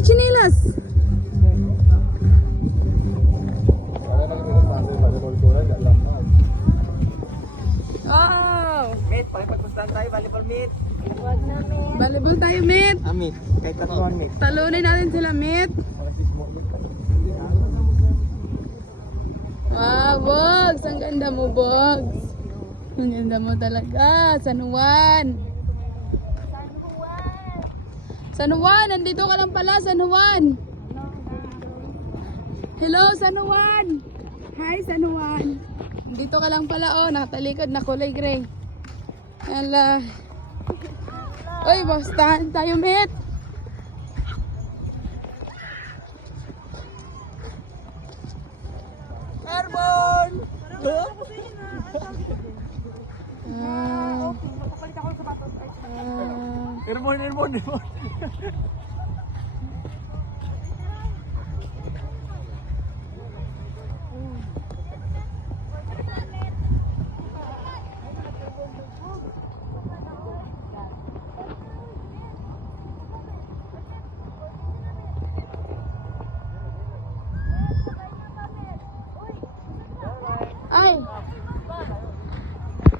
may chinilas. Oh! Meet, pakipagpustahan tayo, volleyball meet. Volleyball tayo, Mit. Meet, kahit tatluan meet. Talunin natin sila, Mit. Wow, Bogs! Ang ganda mo, Bogs. Ang ganda mo talaga. San Juan. San Juan, nandito ka lang pala, San Juan. Hello, San Juan. Hi, San Juan. Nandito ka lang pala, oh. Nakatalikod na kulay gray. Hala. Uy, bastahan tayo, Mit. Airborne! Ah, Airborne, airborne, airborne. ay,